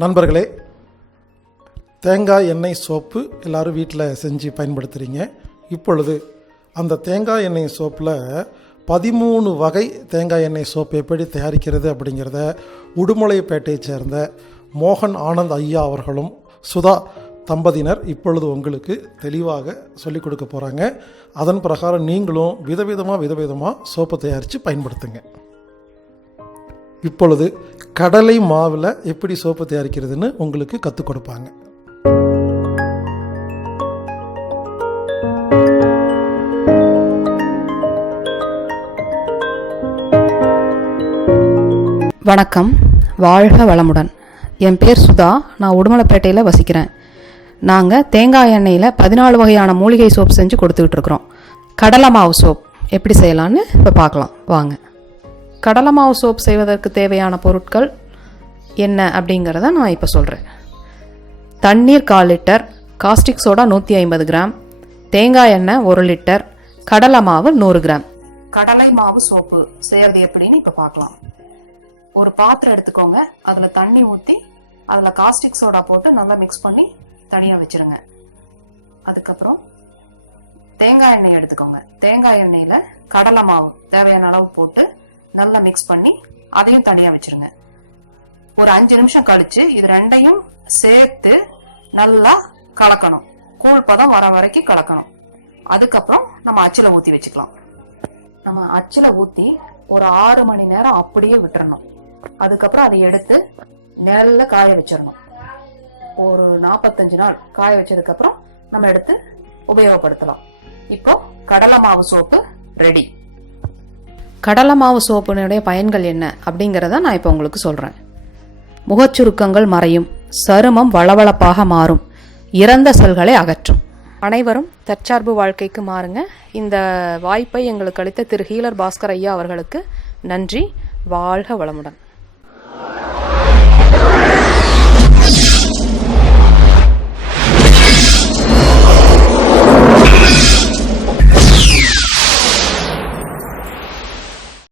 நண்பர்களே, தேங்காய் எண்ணெய் சோப்பு எல்லோரும் வீட்டில் செஞ்சு பயன்படுத்துகிறீங்க. இப்பொழுது அந்த தேங்காய் எண்ணெய் சோப்பில் 13 வகை தேங்காய் எண்ணெய் சோப்பு எப்படி தயாரிக்கிறது அப்படிங்கிறத உடுமலைப்பேட்டையை சேர்ந்த மோகன் ஆனந்த் ஐயா அவர்களும் சுதா தம்பதியினர் இப்பொழுது உங்களுக்கு தெளிவாக சொல்லிக் கொடுக்க போகிறாங்க. அதன் பிரகாரம் நீங்களும் விதவிதமாக சோப்பை தயாரித்து பயன்படுத்துங்க. இப்பொழுது கடலை மாவில் எப்படி சோப்பு தயாரிக்கிறதுன்னு உங்களுக்கு கற்றுக் கொடுப்பாங்க. வணக்கம், வாழ்க வளமுடன். என் பேர் சுதா. நான் உடுமலைப்பேட்டையில் வசிக்கிறேன். நாங்கள் தேங்காய் எண்ணெயில் 14 வகையான மூலிகை சோப் செஞ்சு கொடுத்துக்கிட்டு இருக்கிறோம். கடலை மாவு சோப் எப்படி செய்யலான்னு இப்போ பார்க்கலாம் வாங்க. கடலை மாவு சோப் செய்வதற்கு தேவையான பொருட்கள் என்ன அப்படிங்கிறத நான் இப்போ சொல்கிறேன். தண்ணீர் 1/4 லிட்டர், காஸ்டிக் சோடா 150 கிராம், தேங்காய் எண்ணெய் 1 லிட்டர், கடலை மாவு 100 கிராம். கடலை மாவு சோப்பு செய்யறது எப்படின்னு இப்போ பார்க்கலாம். ஒரு பாத்திரம் எடுத்துக்கோங்க. அதில் தண்ணி ஊற்றி அதில் காஸ்டிக் சோடா போட்டு நல்லா மிக்ஸ் பண்ணி தனியாக வச்சுருங்க. அதுக்கப்புறம் தேங்காய் எண்ணெய் எடுத்துக்கோங்க. தேங்காய் எண்ணெயில் கடலை மாவு தேவையான அளவு போட்டு நல்லா மிக்ஸ் பண்ணி அதையும் தனியாக வச்சுருங்க. ஒரு 5 நிமிஷம் கழிச்சு இது ரெண்டையும் சேர்த்து நல்லா கலக்கணும். கூழ் பதம் வர வரைக்கும் கலக்கணும். அதுக்கப்புறம் நம்ம அச்சில் ஊற்றி வச்சுக்கலாம். நம்ம அச்சில் ஊற்றி ஒரு 6 மணி நேரம் அப்படியே விட்டுறணும். அதுக்கப்புறம் அதை எடுத்து நிழல்ல காய வச்சிடணும். ஒரு 45 நாள் காய வச்சதுக்கு அப்புறம் நம்ம எடுத்து உபயோகப்படுத்தலாம். இப்போ கடலை மாவு சோப்பு ரெடி. கடலை மாவு சோப்பினுடைய பயன்கள் என்ன அப்படிங்கிறத நான் இப்போ உங்களுக்கு சொல்கிறேன். முகச்சுருக்கங்கள் மறையும், சருமம் வளவளப்பாக மாறும், இறந்த செல்களை அகற்றும். அனைவரும் தற்சார்பு வாழ்க்கைக்கு மாறுங்க. இந்த வாய்ப்பை எங்களுக்கு அளித்த திரு ஹீலர் பாஸ்கர் ஐயா அவர்களுக்கு நன்றி. வாழ்க வளமுடன்.